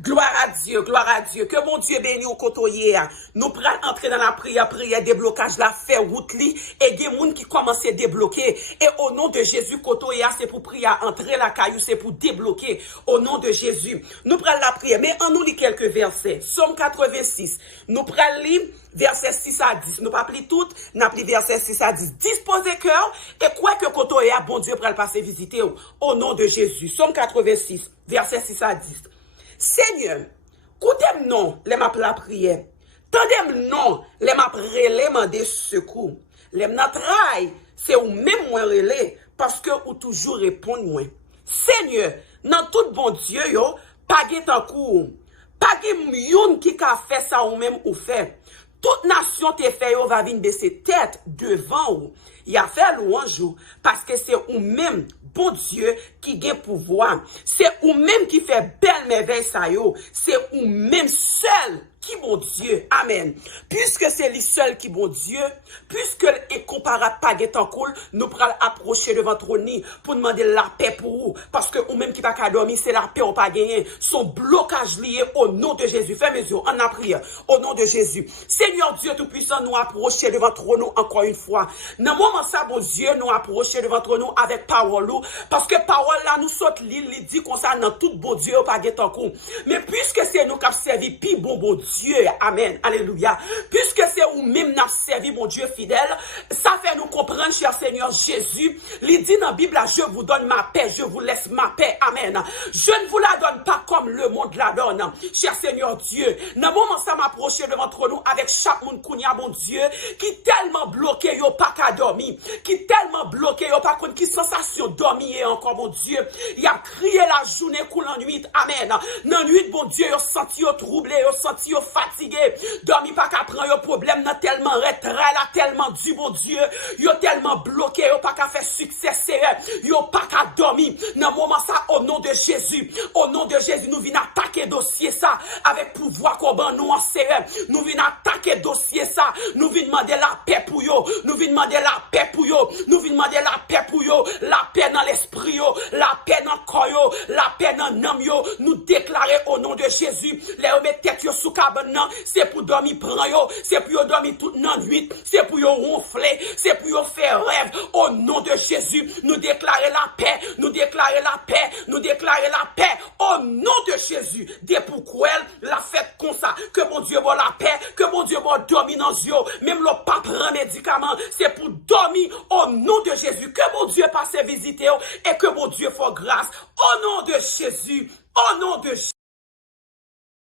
Gloire à Dieu, gloire à Dieu. Que mon Dieu bénisse au côtoyer. Nous prenons entrer dans la prière, déblocage, la fait route li, et des gens qui commencent à débloquer. Et au nom de Jésus, côtoyer, c'est pour prier, entrer la caillou, c'est pour débloquer. Au nom de Jésus. Nous prenons la prière, mais on nous lit quelques versets. Somme 86. Nous prenons lire verset 6 à 10. Nous pas pris tout, nous pris verset 6 à 10. Disposez cœur, et quoi que côtoyer, bon Dieu, pour le passer visiter. Au nom de Jésus. Somme 86, verset 6 à 10. Seigneur, écoutez-moi non, les m'a la prière. Tendez-moi non, les m'a relé des secours. Les m'a travail, c'est ou même moins relé, parce que ou toujours répondre moins. Seigneur, dans tout bon Dieu, yo, pas en cours. Pas de qui a fait ça ou même ou fait. Toute nation te fait yo va venir baisser tête devant ou. Il a fait louange parce que c'est ou même bon Dieu qui gagne pouvoir. C'est ou même qui fait belle merveille ça yo. C'est ou même seul qui bon Dieu. Amen. Puisque c'est lui seul qui bon Dieu, puisque est comparable pas en cool, nous prenons approcher devant trône pour demander la paix pour vous. Parce que ou même qui pas qu'à dormir, c'est la paix ou pas gagner. Son blocage lié au nom de Jésus. Fais mes yeux, en a prière. Au nom de Jésus. Seigneur Dieu Tout-Puissant, nous approcher devant trône encore une fois. Dans moment ça, bon Dieu, nous approcher devant trône avec parole. Parce que parole là, nous saute l'île, dit concernant tout bon Dieu ou pas en cool. Mais puisque c'est nous qui avons servi, puis bon Dieu, amen, alléluia. Puisque c'est où même n'a servi mon Dieu fidèle, ça fait nous comprendre, cher Seigneur Jésus. Il dit dans la Bible, je vous donne ma paix, je vous laisse ma paix, amen. Je ne vous la donne pas comme le monde la donne, cher Seigneur Dieu. Dans le moment ça m'approcher devant nous avec chaque monde kounya, mon Dieu, qui tellement bloqué, yo pas qu'à dormir, qui tellement bloqué, yo pas qu'on qui sensation dormir encore, mon Dieu. Il a crié la journée, coule en nuit, amen. Dans la nuit, mon Dieu, yo senti yo troublé, yo senti yo fatigué, dormi pas qu'à prendre yo problème, nan tellement retrait là, tellement du bon Dieu, yo tellement bloqué, yo pas qu'à faire succès, yo pas qu'à dormir. Dans moment ça, au nom de Jésus, nous venons attaquer dossier ça, avec pouvoir qu'on ban nous en serré, nous venons attaquer dossier ça, nous venons demander la paix pour yo, nous venons demander la paix pour yo, nous venons demander la paix pour yo, la paix dans l'esprit yo, la paix dans le corps yo, la paix dans l'âme yo, nous déclarer au nom de Jésus, les remettre tête yo sous cabane, c'est pour dormir prend yo, c'est pour yo dormir toute la nuit, c'est pour yo ronfler, c'est pour yo faire rêve. Au nom de Jésus, nous déclarer la paix, nous déclarer la paix, nous déclarer la paix. Au nom de Jésus, des pourquoi la fête comme ça, que mon Dieu va la paix, que mon Dieu va dormir dans les yeux, même le pas prendre médicament, c'est pour dormir au nom de Jésus, que mon Dieu passe visiter et que mon Dieu fasse grâce. Au nom de Jésus, au nom de Jésus.